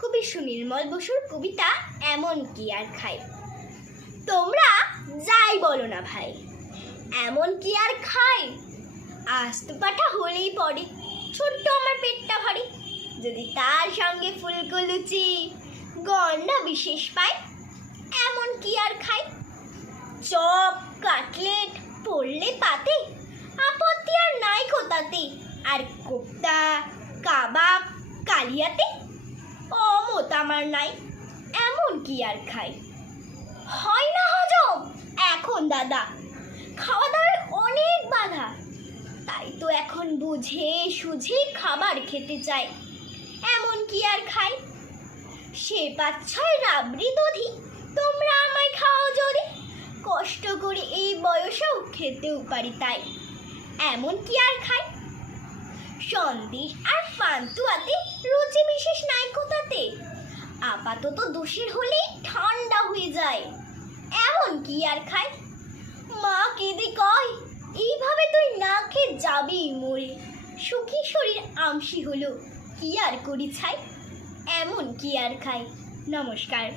কবি সুনির্মল বসুর কবিতা এমন কি আর খাই? তোমরা যাই বলো না ভাই, এমন কি আর খাই? আস্ত পাঠা হলেই পড়ে, ছোট্ট আমার পেটটা ভারী। যদি তার সঙ্গে ফুলকো লুচি গন্ডা বিশেষ পাই, এমন কি আর খাই? চপ, কাটলেট, পড়লে পাতে, আপত্তি আর নাই কোতাতে আর কোপ্তা, কাবাব, কালিয়াতে অমত আমার নাই, এমন কি আর খাই? হয় না হজম? এখন দাদা খাওয়া দাওয়ার অনেক বাধা। তাই তো এখন বুঝে সুঝে খাবার খেতে চাই। এমন কি আর খাই? সে পাঁচ ছয় রাবড়ি দধি, তোমরা আমায় খাও যদি। কষ্ট করে এই বয়সেও খেতেও পারি তাই। এমন কি আর খাই? সন্দেশ আর পান্তুয়াতে রুচি বিশেষ নাই কোথাতে আপাতত দোষীর হলেই ঠান্ডা হয়ে যায়। এমন কি আর খাই? মা কেঁদে কয়, এইভাবে তুই না খেয়ে যাবি, মরে। সুখী শরীর আমসি হলো, কি আর করি ছাই? এমন কি আর খাই? নমস্কার।